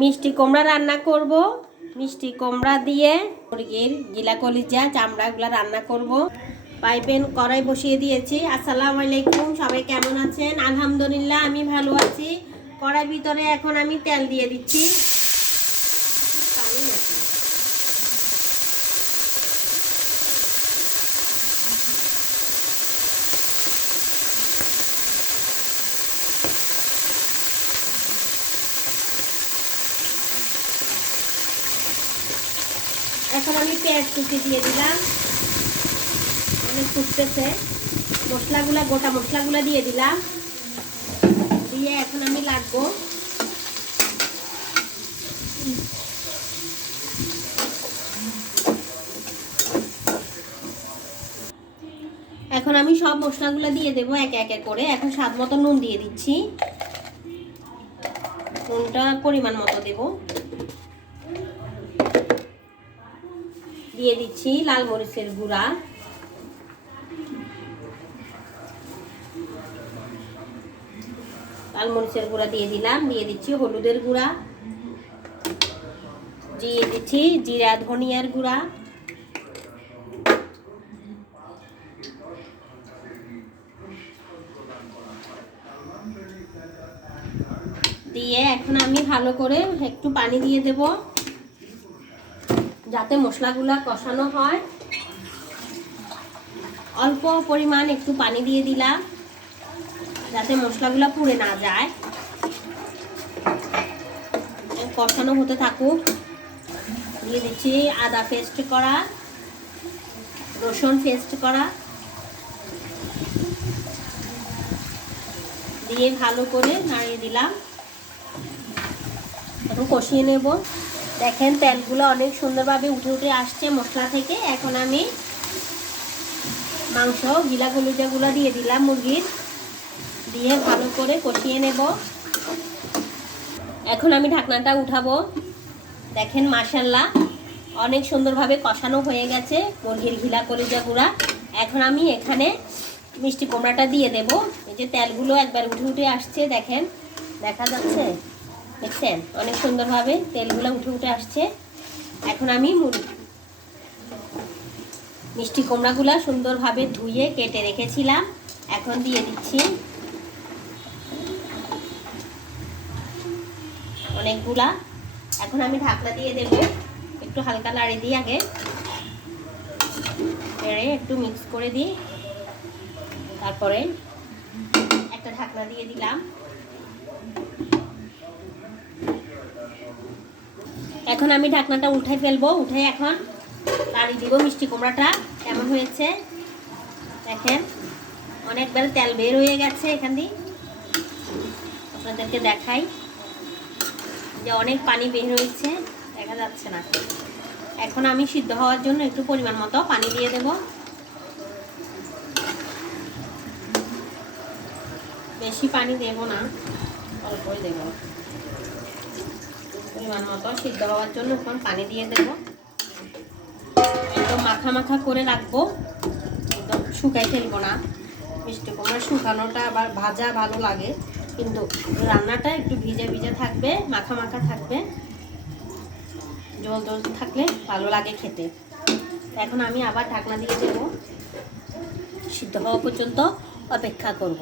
মিষ্টি কুমড়া রান্না করব। মিষ্টি কুমড়া দিয়ে মুরগির গিলা কলিজা চামড়াগুলো রান্না করব। পাইপেন কড়াই বসিয়ে দিয়েছি। আসসালামু আলাইকুম, সবাই কেমন আছেন? আলহামদুলিল্লাহ আমি ভালো আছি। কড়াই ভিতরে এখন আমি তেল দিয়ে দিচ্ছি। এখন আমি পেঁয়াজ কুচি দিয়ে দিলাম, অনেক ফুটতেছে। মশলাগুলা গোটা মশলাগুলা দিয়ে দিলাম, দিয়ে এখন আমি লাগবো। এখন আমি সব মশলাগুলো দিয়ে দেবো একে একে করে। এখন স্বাদ মতো নুন দিয়ে দিচ্ছি, নুনটা পরিমাণ মতো দেব। দিয়ে দিচ্ছি লাল মরিচের গুঁড়া, লাল মরিচের গুঁড়া দিয়ে দিলাম। দিয়ে দিচ্ছি হলুদের গুঁড়া, দিয়ে দিচ্ছি জিরা ধনিয়ার গুঁড়া, দিয়ে এখন আমি ভালো করে একটু পানি দিয়ে দেব যাতে মশলাগুলা কষানো হয়। অল্প পরিমাণ একটু পানি দিয়ে দিলাম যাতে মশলাগুলা পুড়ে না যায়। কষানো হতে থাকুক। দিয়ে দিচ্ছি আদা পেস্ট করা, রসুন পেস্ট করা, দিয়ে ভালো করে নাড়িয়ে দিলাম। এখন কষিয়ে নেব। দেখেন তেলগুলো অনেক সুন্দরভাবে উঠে উঠে আসছে মশলা থেকে। এখন আমি মাংস গিলা কলিজাগুলো দিয়ে দিলাম মুরগির, দিয়ে ভালো করে কষিয়ে নেব। এখন আমি ঢাকনাটা উঠাবো। দেখেন মাশাআল্লাহ অনেক সুন্দরভাবে কষানো হয়ে গেছে মুরগির গিলা কলিজাগুলো। এখন আমি এখানে মিষ্টি কুমড়াটা দিয়ে দেব। এই যে তেলগুলো একবার উঠে উঠে আসছে, দেখেন দেখা যাচ্ছে, দেখছেন অনেক সুন্দরভাবে তেলগুলো উঠে উঠে আসছে। এখন আমি মিষ্টি কুমড়াগুলো সুন্দরভাবে ধুয়ে কেটে রেখেছিলাম, এখন দিয়ে দিচ্ছি অনেকগুলা। এখন আমি ঢাকনা দিয়ে দেব, একটু হালকা নাড়ি দিই, আগে একটু মিক্স করে দিই, তারপরে একটা ঢাকনা দিয়ে দিলাম। এখন আমি ঢাকনাটা উঠে ফেলবো। উঠে এখন নাড়ি দিব মিষ্টি কুমড়াটা কেমন হয়েছে। দেখেন অনেকবার তেল বের হয়ে গেছে, এখান দিয়ে আপনাদেরকে দেখাই যে অনেক পানি বের হয়েছে, দেখা যাচ্ছে না। এখন আমি সিদ্ধ হওয়ার জন্য একটু পরিমাণ মতো পানি দিয়ে দেব। বেশি পানি দেব না, অল্পই দেব। পরিমাণ মতো সিদ্ধ হওয়ার জন্য এখন পানি দিয়ে দেব। একদম মাখা মাখা করে রাখবো, একদম শুকাই ফেলবো না। মিষ্টি কুমড়া শুকানোটা আবার ভাজা ভালো লাগে, কিন্তু রান্নাটা একটু ভিজে ভিজে থাকবে, মাখা মাখা থাকবে, জল জল থাকলে ভালো লাগে খেতে। এখন আমি আবার ঢাকনা দিয়ে দেবো, সিদ্ধ হওয়া পর্যন্ত অপেক্ষা করব।